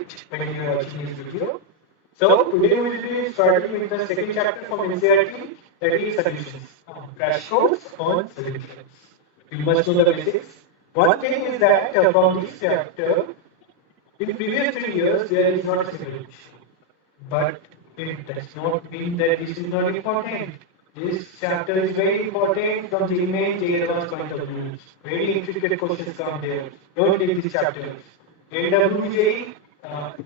night when you are watching this video. So today we will be starting with the second chapter from NCERT, that is solutions. Crash course on solutions. You must know the basics. One thing is that from this chapter, in previous 3 years there is not a single issue. But it does not mean that this is not important. This chapter is very important from the main J-Advanced point of view. Very intricate questions come there. Don't leave this chapter. AWJ,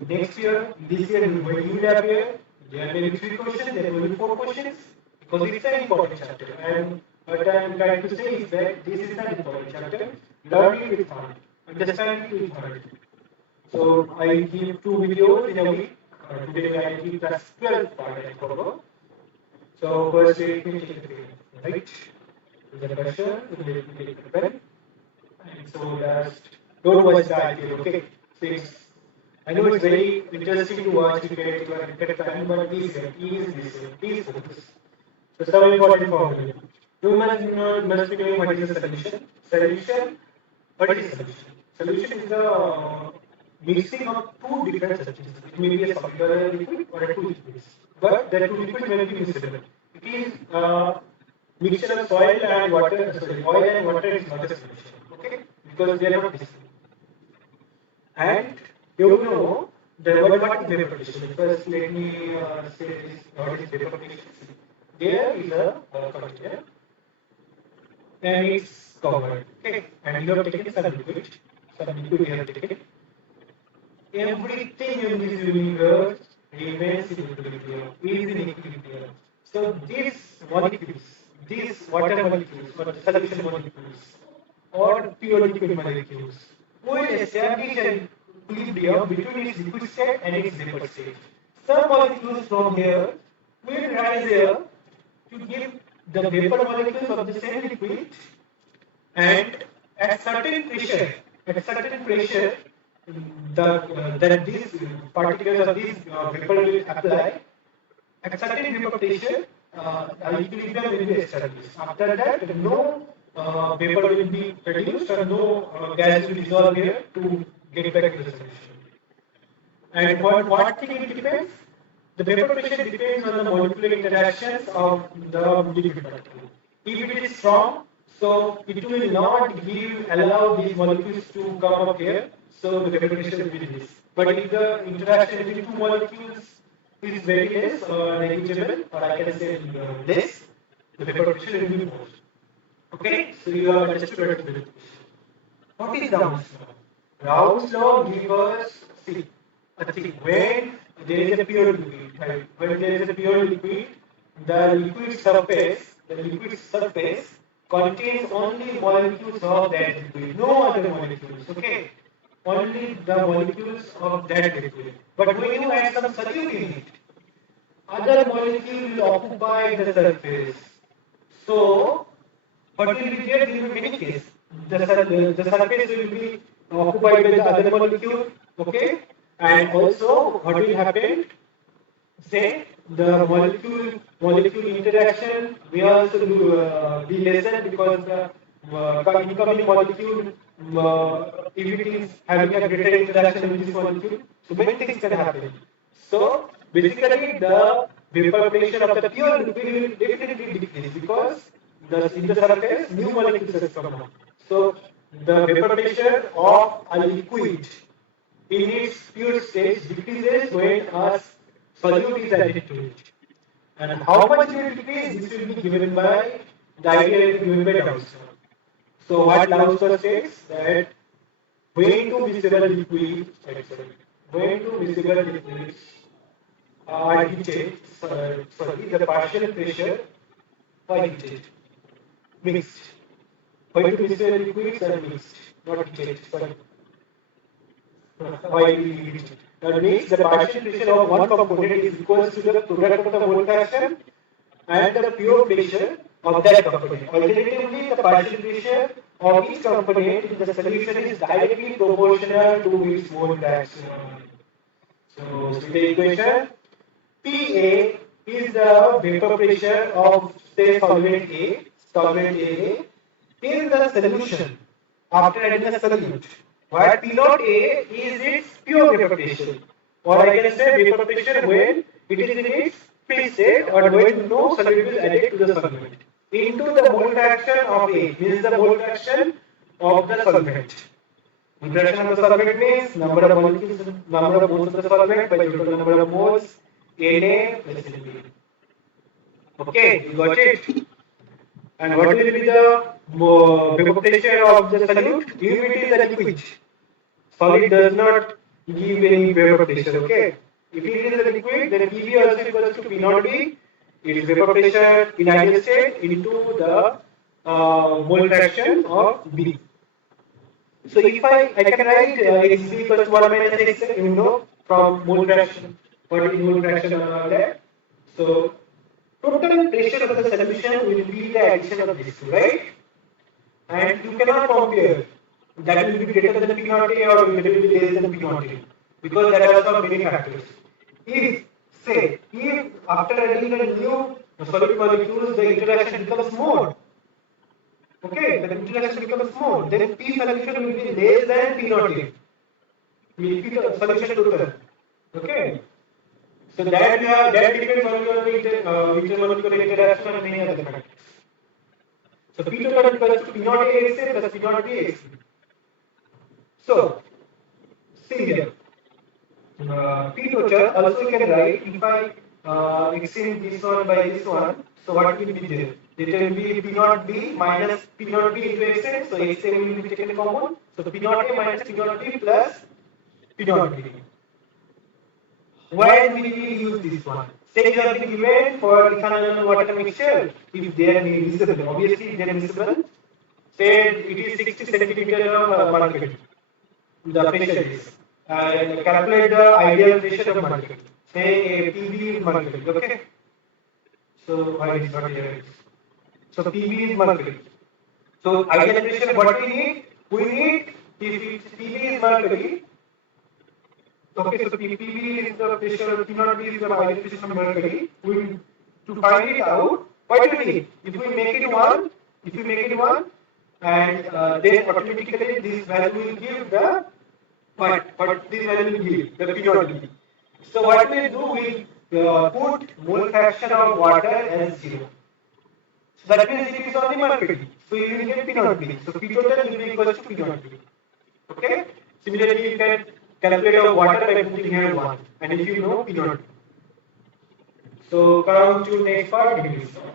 next year, this year, when you will appear, there may be 3 questions, there will be 4 questions, because it's an important chapter. And what I am trying to say is that this is an important chapter. Learning with heart, understanding with heart. So I give 2 videos in a week. Today I give the 12th part I cover. So first let me take the pen, right? With the pressure, let me take the pen. And so last, don't watch the IPL, okay? So I know it's very interesting to watch cricket, you are a cricket fan, but please focus. So some important formula. You must be knowing what is the solution. Solution, what is solution? Solution is the mixing of two different substances. It may be a solid liquid or a two liquids. But the two liquids may be miscible. It is mixture of soil and water, sorry, oil and water is not a solution. Okay? Because they are not miscible. And you know the what is vaporization. First, let me say this, what is vaporization. There is a container and it's covered. Okay, and you have taken some liquid you have taken. Everything in this universe remains in equilibrium, is in equilibrium. So these molecules, these water molecules, or solution molecules, or pure liquid molecules, will establish an equilibrium between its liquid state and its vapor state. Some molecules from here will rise here to give the vapor molecules of the same liquid, and at certain pressure, that these particles of these vapor will apply. At certain vapor pressure, equilibrium will be established. After that, no vapor will be produced or no gas will dissolve here to get back to the solution. And what thing it depends? The vapor pressure depends on the molecular interactions of the liquid particle. If it is strong, so it will not allow these molecules to come up here, so the vapor pressure will be less. But if the interaction between two molecules is very less or negligible, or I can say less, the vapor pressure will be more. Okay, so you have understood what is. What is Raoult's law? Raoult's law gives us, see, when there is a pure liquid, right? When there is a pure liquid, the liquid surface contains only molecules of that liquid, no other molecules, okay? Only the molecules of that liquid. But when you add some solute in it, other molecule will occupy the surface. So, what will be there in many cases? The surface will be occupied by the other molecule, okay? And also, what will happen? Say the molecule interaction may also be lessened because the incoming molecule, if it is having a greater interaction with this molecule, so many things can happen. So basically, the vapor pressure of the pure liquid will definitely decrease because in the surface new molecules have come out. So the vapor pressure of a liquid in its pure state decreases when a solute is added to it. And how much it will decrease, this will be given by the idea given by Dowser. So what Dowser states that when two visible liquids, when two visible liquids are heated, the partial pressure are heated, mixed. When two visible liquids are mixed, not heated, sorry. Why heated? That means the partial pressure of one component is equal to the product of the mole fraction and the pure pressure of that component. Alternatively, the partial pressure of each component in the solution is directly proportional to its mole fraction. So, the equation PA is the vapor pressure of say solvent A in the solution after adding the solute. While P naught A is its pure vapor pressure, or I can say vapor pressure when it is in its free state or when no solute is added to the solvent. Into the mole fraction of A means the mole fraction of the solvent. Mole fraction of the solvent means number of molecules, number of moles of the solvent by total number of moles Na plus Nb. Okay, you got it. And what will be the vapor pressure of the solute? If it is a liquid, solid does not give any vapor pressure. Okay. If it is a liquid, then PV also equals to P naught B. Its vapor pressure in ideal state into the mole fraction of B. So if I can write Xb equals to 1 minus X, from mole fraction, what is mole fraction and all that. So total pressure of the solution will be the addition of these two, right? And you cannot compare that will be greater than P naught A or will be less than P naught A because there are also many factors. If say if after adding a new solid molecules the interaction becomes more, okay, the interaction becomes more, then P solution will be less than P naught A. P solution total, okay. So that depends on your intermolecular interaction and many other factors. So P total equals to P naught A X A plus P naught B X B. So see here, P total also you can write if I extend this one by this one. So what will be there? It will be P naught B minus P naught B into Xn. So Xn will be taken common. So P naught A minus P naught B plus P naught B. When will we use this one? Say you have been given for ethanol and water mixture, if they are miscible, obviously they are miscible. Say it is 60 centimeter of mercury, the pressure is. Calculate the ideal pressure of mercury. Say PV is mercury, okay? So why is not here? So PV is mercury. So ideal pressure, what we need? We need, if PV is mercury, okay, so PV is the pressure, P naught B is the ideal pressure of mercury. To find it out, what do we need? If we make it one, and then automatically this value will give the what this value will give the P naught B. So what we do, we put mole fraction of water as 0. So that means it is only mercury. So you will get P naught B. So P total will be equals to P naught B. Okay. Similarly, you can calculate your water by putting here 1, and if you know P naught B. So come to next part, Henry's law.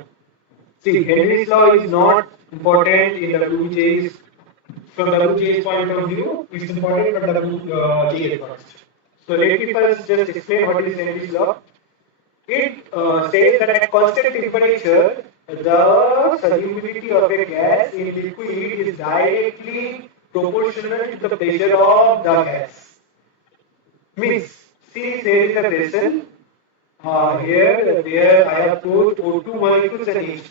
See, Henry's law is not important in WJ's, from WJ's point of view. It's important for WJ first. So let me first just explain what is Henry's law. It says that at constant temperature, the solubility of a gas in liquid is directly proportional to the pressure of the gas. Means, see, there is a vessel. Here I have put O2 molecules and H2.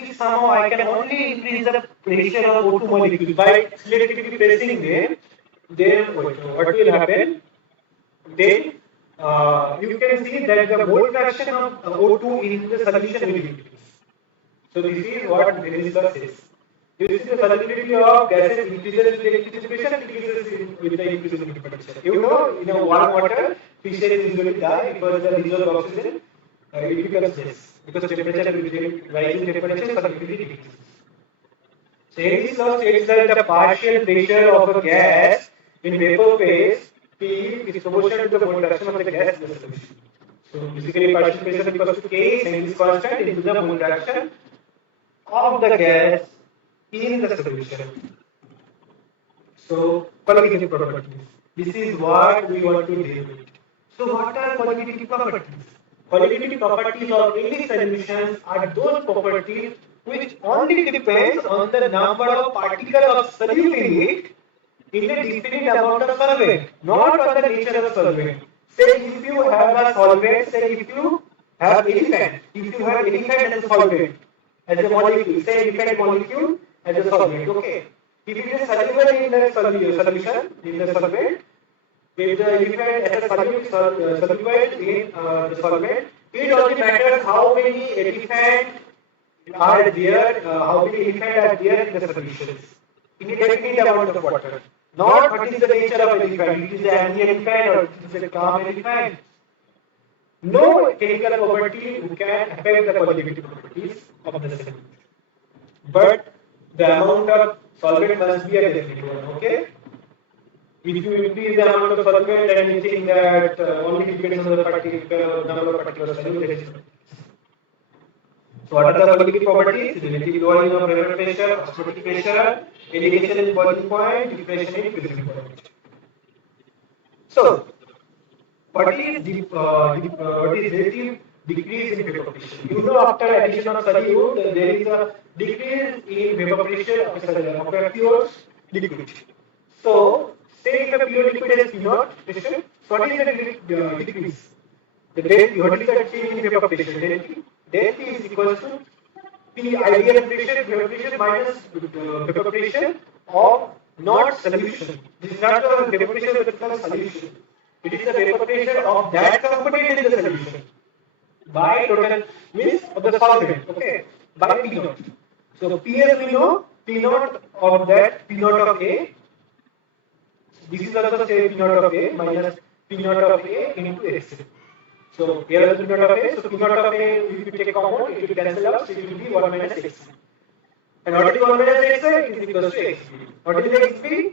If somehow I can only increase the pressure of O2 molecules by selectively pressing them, then what will happen? Then you can see that the mole fraction of O2 in the solution will increase. So this is what Henry's law says. You see the solubility of gases increases with the increase in pressure, increases with the increase in temperature. In a warm water, fishes usually die because the dissolved oxygen it becomes less. Because temperature will be rising temperature, solubility decreases. So Henry's law states that the partial pressure of a gas in vapor phase P is proportional to the mole fraction of the gas in the solution. So basically partial pressure equals to K is Henry's constant into the mole fraction of the gas in the solution. So qualitative properties. This is what we want to deal with. So what are qualitative properties? Qualitative properties of any solutions are those properties which only depends on the number of particles of solute in it in a definite amount of solvent, not on the nature of solvent. Say if you have a solvent, say if you have elephant as a solvent, as a molecule, say elephant molecule as a solvent, okay. If it is soluble in the solution, in the solvent, if the elephant has a soluble in the solvent, it only matters how many elephants are there in the solutions. Indefinite amount of water. Not what is the nature of elephant. It is an angry elephant or it is a calm elephant. No chemical property can affect the qualitative properties of the solute. But the amount of solvent must be a definite one. Okay. If you increase the amount of solvent and you think that only depends on the particular number of particular solute, that is not. So what are the qualitative properties? Relative lowering of vapor pressure, osmotic pressure, elevation in boiling point, depression in freezing point. So what is relative decrease in vapor pressure? You know, after addition of solute, there is a decrease in vapor pressure of a pure liquid. So, say if a pure liquid has P naught pressure, so what is the decrease? The delta, what is the change in vapor pressure? Delta is equals to P ideal pressure, vapor pressure minus vapor pressure of not solution. This is not the vapor pressure of the solution. It is the vapor pressure of that component in the solution by total means of the solvent. Okay, by P naught. So P as we know, P naught of that P naught of A. This is also say P naught of A minus P naught of A into X. So here is P naught of A. So P naught of A, if you take common, it will cancel out. So it will be 1 minus X. And what is 1 minus X? It is equals to X. What is XB?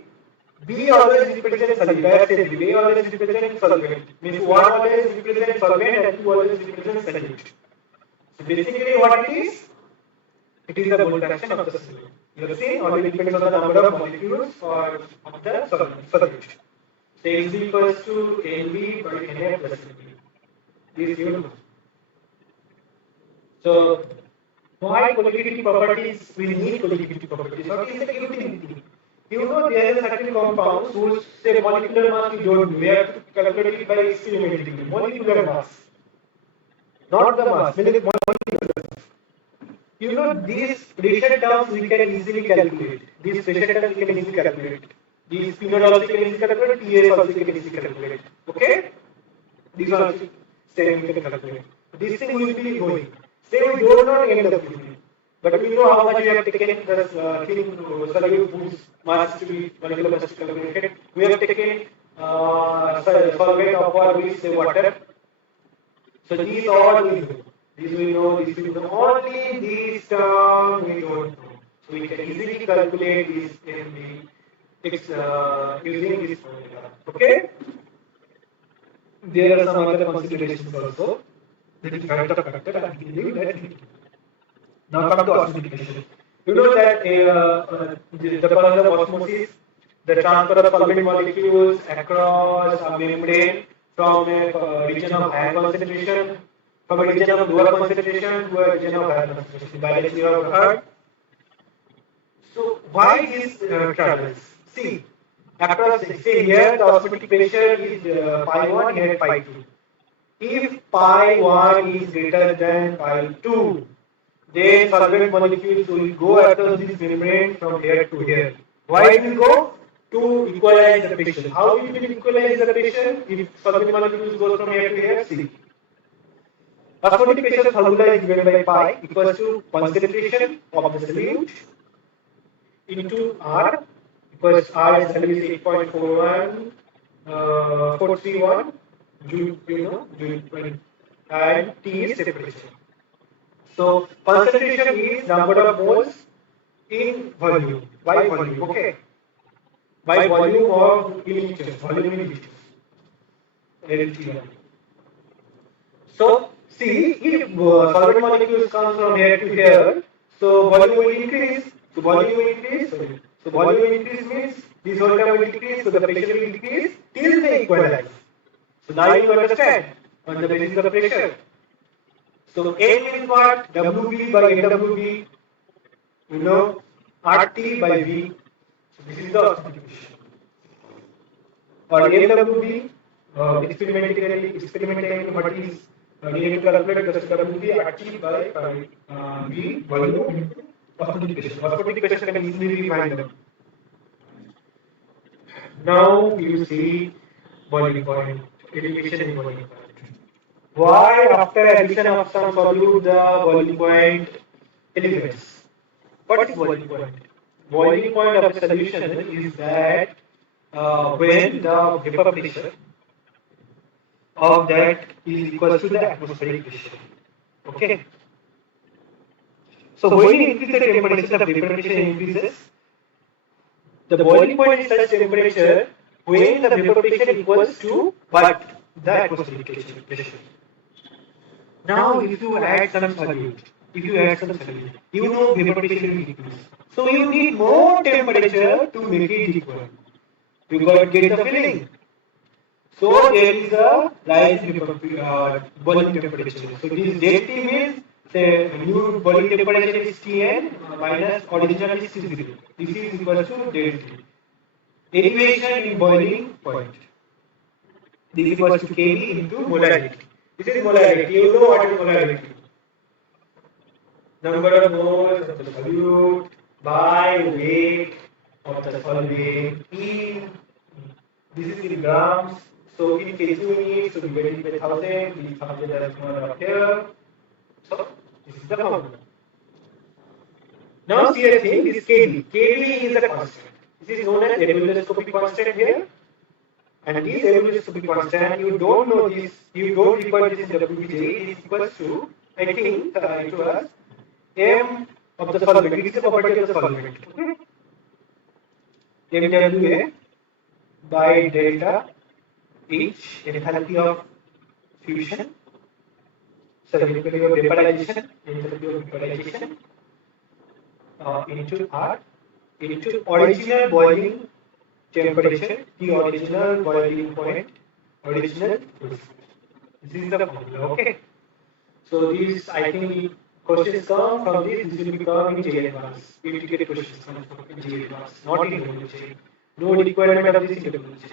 B always represents solvent. I said B always represents solvent. Means 1 always represents solvent and 2 always represents solute. So basically what it is? It is the mole fraction of the solute. You have seen only depends on the number of molecules or of the solute. So X equals to NB by Na plus NB. This you know. So why qualitative properties? We need qualitative properties. What is the utility? You know there are certain compounds whose say molecular mass we don't know. We have to calculate it by experimenting. Molecular mass, not the mass. Molecular. You know these pressure terms we can easily calculate. These pressure terms we can easily calculate. These P naught also can easily calculate. TS also can easily calculate. Okay? These are also same we can calculate. This thing will be going. Say we don't know NWB. But we know how much we have taken the thing, solute whose mass to be molecular mass to be calculated. We have taken solvent of our which say water. So these all we know. These we know, these we know. Only these terms we don't know. So we can easily calculate this in the using this formula. Okay? There are some other considerations also. That is factor. I believe that. Now come to osmotication. You know that the process of osmosis, the transfer of solvent molecules across a membrane from a region of higher concentration, from a region of lower concentration to a region of higher concentration. Biology you have heard. So why this travels? See, across say here the osmotic pressure is pi 1, here pi 2. If pi 1 is greater than pi 2, then solvent molecules will go across this membrane from here to here. Why it will go? To equalize the pressure. How it will equalize the pressure? If solvent molecules go from here to here, see. Osmotic pressure formula is given by pi equals to concentration of the solute into R equals R is 8.41 431 joule, and T is separation. So concentration is number of moles in volume. By volume, okay? By volume of milliliters, volume in liters. So see, if solvent molecules come from here to here, so volume will increase. So volume will increase. So volume will increase means this whole term will decrease. So the pressure will decrease till they equalize. So now you understand on the basis of pressure. So N means what? WB by NWB, you know, RT by V. So this is the ossification. Or NWB, experimentally what is we need to calculate the WB RT by V volume ossification. Ossification can easily be found. Now you see boiling point, elevation in boiling point. Why after addition of some solute the boiling point elevates? What is boiling point? boiling point of a solution is that when the vapor pressure of that is equals to the atmospheric pressure. Okay. So when you increase the temperature, the vapor pressure increases. The boiling point is such temperature when the vapor pressure equals to what? The atmospheric pressure. Now, if you add some solute, you know vapor pressure will decrease. So you need more temperature to make it equal. You got get the feeling. So there is a rise in boiling temperature. So this del T means the new boiling temperature is Tn minus original is T0. This is equal to del T. Elevation in boiling point. This is equal to Kb into molarity. This is molarity. You know what is molarity? Number of moles of the solute by weight of the solvent in, this is in grams. So in kg units, so divided by 1000, we have the decimal here. So this is the formula. Now see a thing, this kb. Kb is a constant. This is known as ebullioscopic constant here. And this ebullioscopic constant, you don't know this, you don't require this in WBJ, is equals to, I think, it was M of the solvent. It is the property of the solvent. Okay? MWA by delta H, enthalpy of fusion, sorry, enthalpy of vaporization, into R, into original boiling temperature, the original boiling point, original. This is the formula, okay? So these, I think, questions come from this will become in J advance. We will get questions from in J advance, not in WJ. No requirement of this in WJ.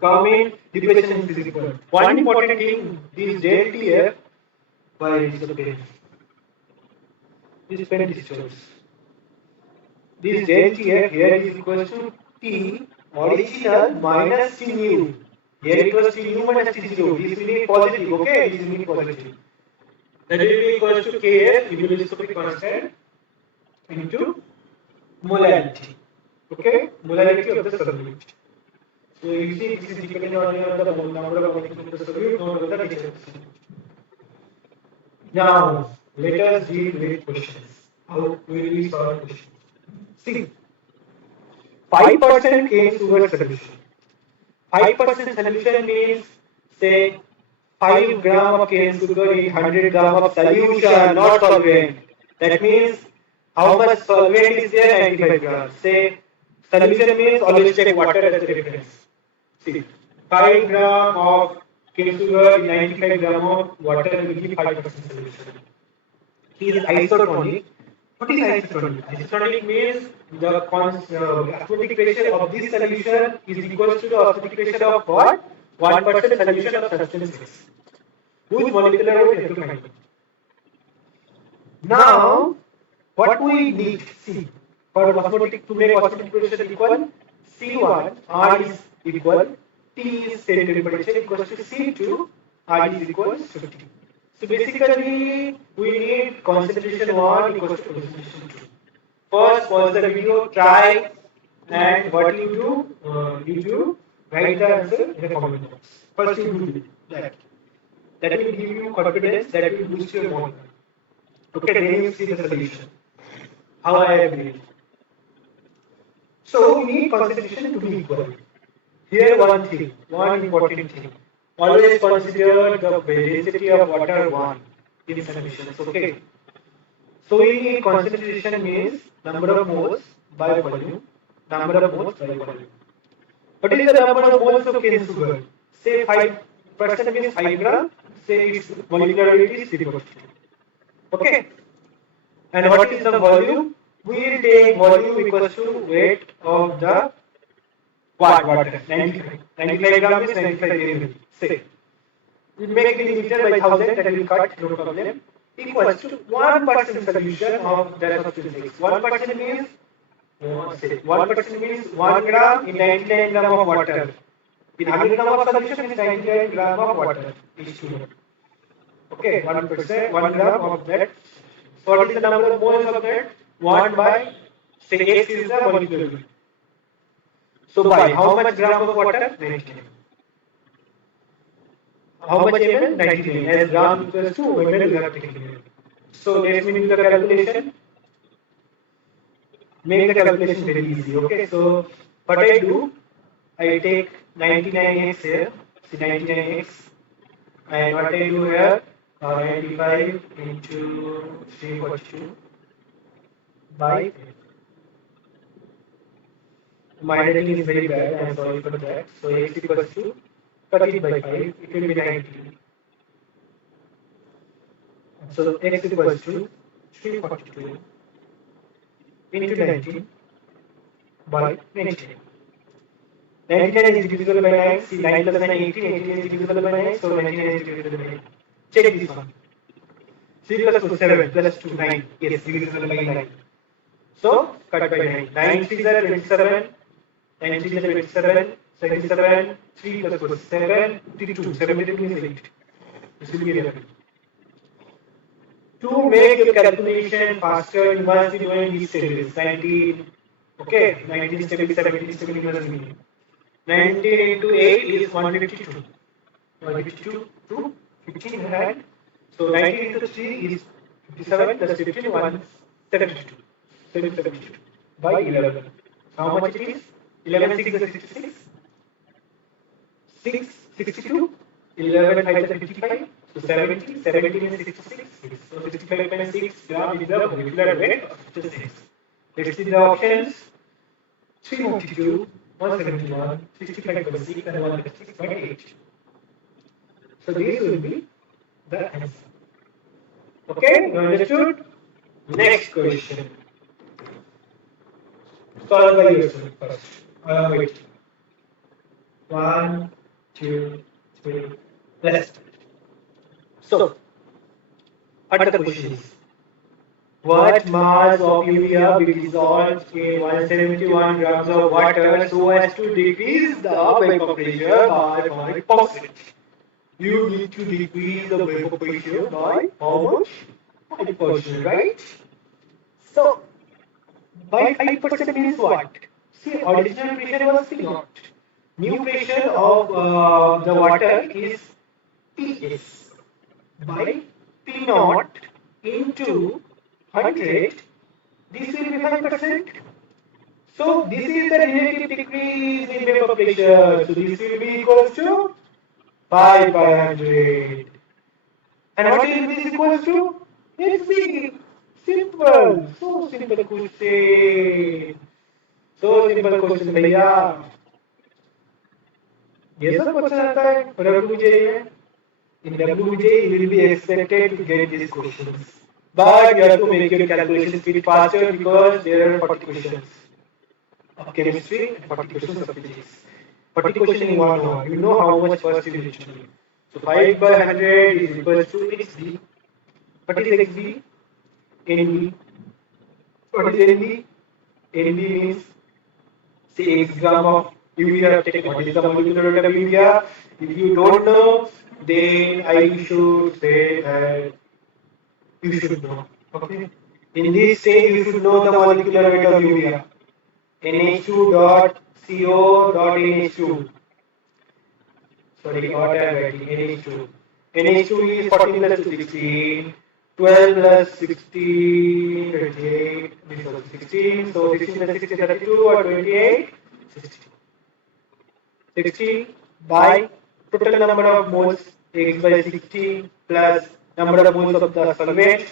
Come in depression is equal. One important thing, this del TF by the pen. This pen distorts. This del TF here is equal to T original minus T nu. Here it was T nu minus T0. This will be positive, okay? This will be positive. That will be equal to Kf, ebullioscopic constant, into molarity. Okay? Molarity of the solute. So you see, this is depending on the number of molecules of the solute, not of the nature. Now, let us deal with questions. How will we solve questions? See, 5% cane sugar solution. 5% solution means, say, 5 gram of cane sugar in 100 gram of solution, not solvent. That means, how much solvent is there? 95 grams. Say, solution means always take water as a reference. See, 5 gram of cane sugar in 95 gram of water will give 5% solution. He is isotonic. What is isotonic? Isotonic means the osmotic pressure of this solution is equal to the osmotic pressure of what? 1% solution of substance X. Whose molecular weight you have to find? Now, what we need, see, for osmotic to make osmotic pressure equal, C1 R is equal, T is cell temperature equals to C2, R is equals to T. So basically, we need concentration 1 equals to concentration 2. First, pause the video, try, and what you do, write the answer in the comment box. First, you do that. That will give you confidence, that will boost your morale. Okay, then you see the solution. How I agree. So, we need concentration to be equal. Here, one important thing. Always consider the density of water 1 in solutions. Okay. So we need concentration means number of moles by volume. Number of moles by volume. What is the number of moles of cane sugar? Say 5% means 5 gram. Say its molecular weight is 3%. Okay. And what is the volume? We will take volume equals to weight of the water. 95 gram is 95 ml. Say. We make in liter by 1000, that will cut, no problem. Equals to 1% solution of that substance X. 1% means 1% means 1 gram in 99 gram of water. In 100 gram of solution means 99 gram of water. Okay, 1%, 1 gram of that. So what is the number of moles of that? 1 by Say X is the molecular weight. So by how much gram of water? 99. How much ml? 99. As gram equals to ml, we have taken ml. So let me do the calculation. Make the calculation very easy. Okay. So what I do, I take 99x here. See 99x. And what I do here, 95 into 342 by my handwriting is very bad. I am sorry for that. So x equals to 30 by 5. It will be 90. So x equals to 342 into 19 by 99. 99 is divisible by 9. See 9 plus 9 18. 18 is divisible by 9. So 99 is divisible by 9. Check this one. 3 plus 2 7 plus 2 9. Yes, divisible by 9. So cut by 9. 9 3 is 27. 9 3 is 27. 77. 3 plus 4 7. 32. 72 is 8. This will be 11. To make your calculation faster, you must be doing these tables. 19. Okay, 19 is table, 17 is table, you must be. 19 into 8 is 152. 152 to 15 hand. So 19 into 3 is 57 plus 15 1 72. 772 by 11. So how much it is? 11 6 is 66. 6 62. 11 5 is 55. So 70. 17 is 66. So 65.6 gram is the molecular weight of the sex. Let's see the options. 342, 171, 65.6 and 136.8. So these will be the answer. Okay, you understood? Next question. Solve by yourself first. Wait. 1, 2, 3. Let's start. So, what the question is? What mass of urea will dissolve in 171 grams of water so as to decrease the vapor pressure by 5%? You need to decrease the vapor pressure by how much? 5%, right? So, by 5% means what? See, original pressure was P naught. New pressure of the water is PS by P naught into 100. This will be 5%. So this is the relative decrease in vapor pressure. So this will be equal to 5 by 100. And what is this equals to? It's big. Simple. So simple question. So simple question भैया. ये सब question आता है WJ में. In WJ you will be expected to get these questions. But you have to make your calculations a bit faster because there are 40 questions of chemistry and 40 questions of physics. 40 questions in 1 hour. You know how much first you need to do. So 5 by 100 is equal to XD. What is XD? NB. What is NB? NB means say X gram of urea have taken. What is the molecular weight of urea? If you don't know, then I should say that you should know. Okay. In this stage, you should know the molecular weight of urea. NH2.CO.NH2. Sorry, what I am writing? NH2. NH2 is 14 plus 2, 16. 12 plus 16, 28. This was 16. So 16 plus 16, 32 or 28? 16. 16 by total number of moles X by 60 plus number of moles of the solvent.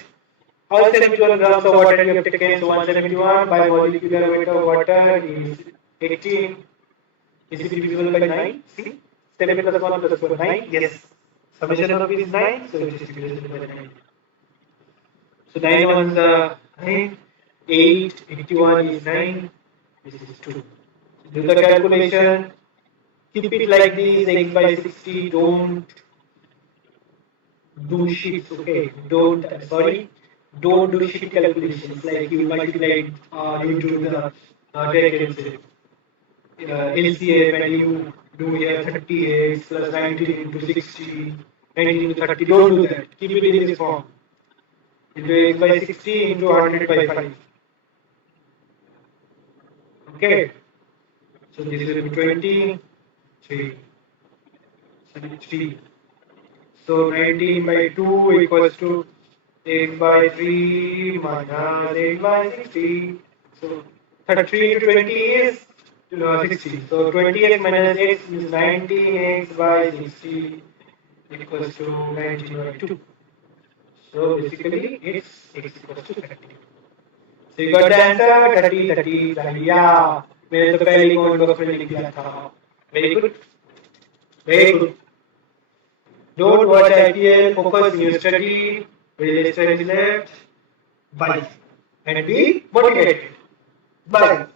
All 71 grams of water you have taken, so 171 by molecular weight of water is 18. Is it divisible by 9? See? 7 plus 1 plus 4, 9? Yes. Summation of is 9, so it is divisible by 9. So 9 ones 9, 8, 81 is 9, this is 2. Do the calculation. Keep it like this, X by 60, don't do shit, okay? Don't do shit calculations like you multiply, you do the LCF and you do here 30x plus 19 into 60, 19 into 30. Don't do that. Keep it in this form. Into X by 60 into 100 by 5. Okay. So this will be 20, 3. So 19 by 2 equals to 8 by 3 minus 8 by 60. So 33 into 20 is 60. So 20x minus x is 19x by 60 equals to 19 by 2. So basically it's x equals to 30. So you got the answer 30, 30, 30. Yeah, मैंने तो पहले comment box में लिख दिया था. Very good, very good. Don't watch IPL, focus in your study, register left, bye. And be motivated. Bye.